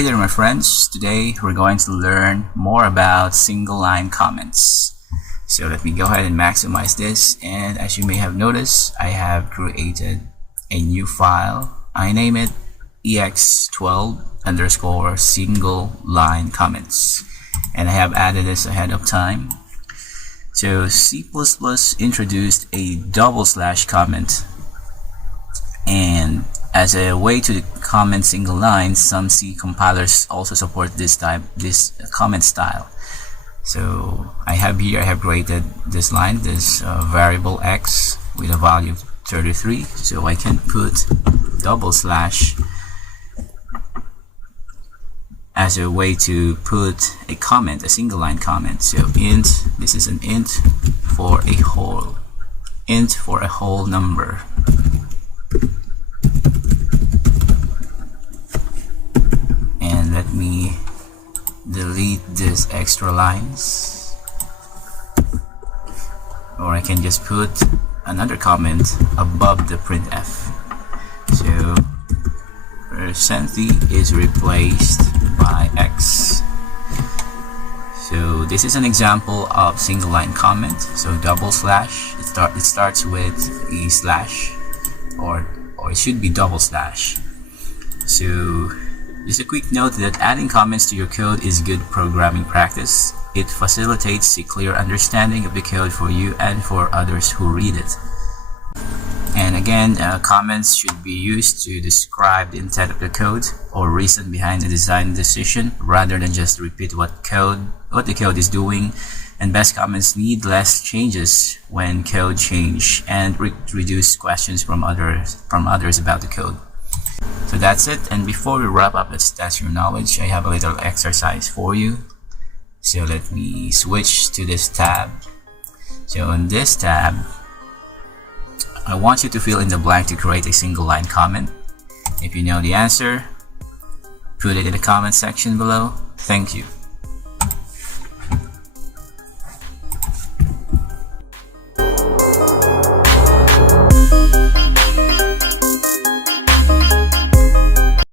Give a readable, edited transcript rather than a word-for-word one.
Hey there my friends, today we're going to learn more about single line comments. So let me go ahead and maximize this, and as you may have noticed, I have created a new file. I name it ex12 _ single line comments, and I have added this ahead of time. So C++ introduced a / comment, and as a way to comment single lines, some C compilers also support this comment style. So I have created this line, this variable x with a value of 33, so I can put / as a way to put a comment, a single line comment. So int, this is an int for a whole number. And let me delete these extra lines, or I can just put another comment above the printf. So %d is replaced by x. So this is an example of single line comment. So / it starts with a slash, or it should be /. So just a quick note that adding comments to your code is good programming practice. It facilitates a clear understanding of the code for you and for others who read it. And again, comments should be used to describe the intent of the code or reason behind the design decision, rather than just repeat what the code is doing. And best comments need less changes when code change, and reduce questions from others about the code. So that's it, and before we wrap up, let's test your knowledge. I have a little exercise for you. So let me switch to this tab. So in this tab, I want you to fill in the blank to create a single line comment. If you know the answer, put it in the comment section below. Thank you.